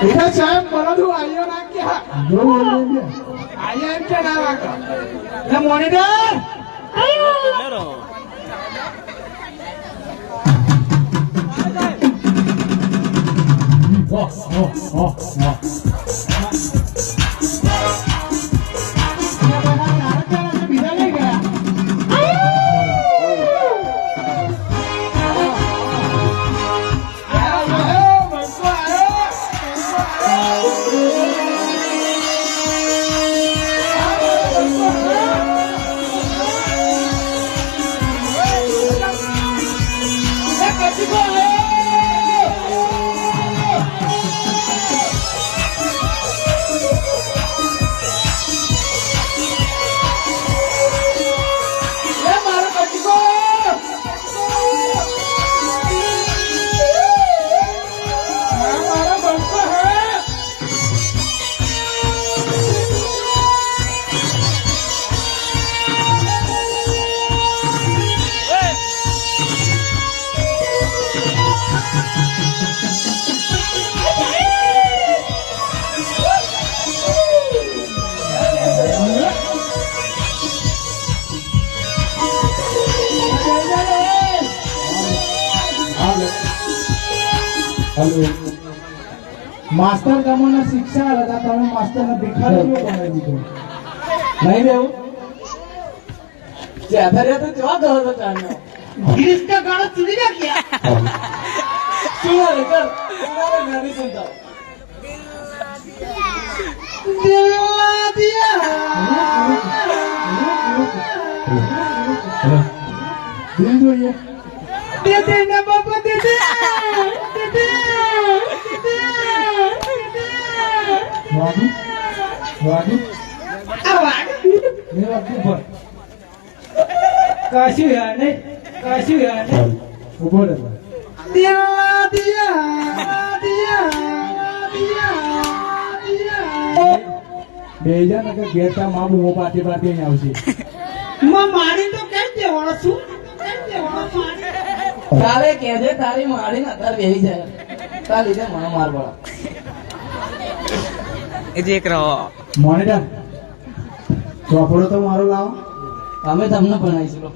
એ સાહેબ બધું આયો ના ક્યાં આયા એમ કે ના વાગો લે મોનિટર मास्टर તમને શિક્ષા હતા તમે માસ્ટર ને ભિખારી બનાવી દીધો નહીં દેવું જે આધારે તો કેવા દો હતો ચાનો ગિરીશ का गाना चुनी ना किया सुनो रे कर तुम्हारे गाड़ी सुनता दिला दिया दिल जो ये दे दे ना बाबा दे दे वागी वागी वागी ये वागी पर काशी याने ऊपर दिया दिया दिया दिया दिया बेजा नका गेटा मामू वो पाटी पाटी नहीं आवशी मैं मारी तो कैसे वाला सु कैसे वाला मारी तारे कहजे तारी मारी ना तार बेही जाए ताली दे मन मार पड़ा એ જે કરો મોનિટર ચોપડો તો મારો લાવો અમે તમને ભણાવીશું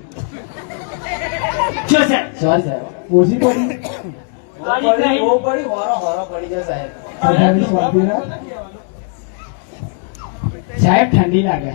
છે સાહેબ સોરી સાહેબ ઓછી પડી બહુ પડી હોરો પડી જાય સાહેબ સાહેબ ઠંડી લાગે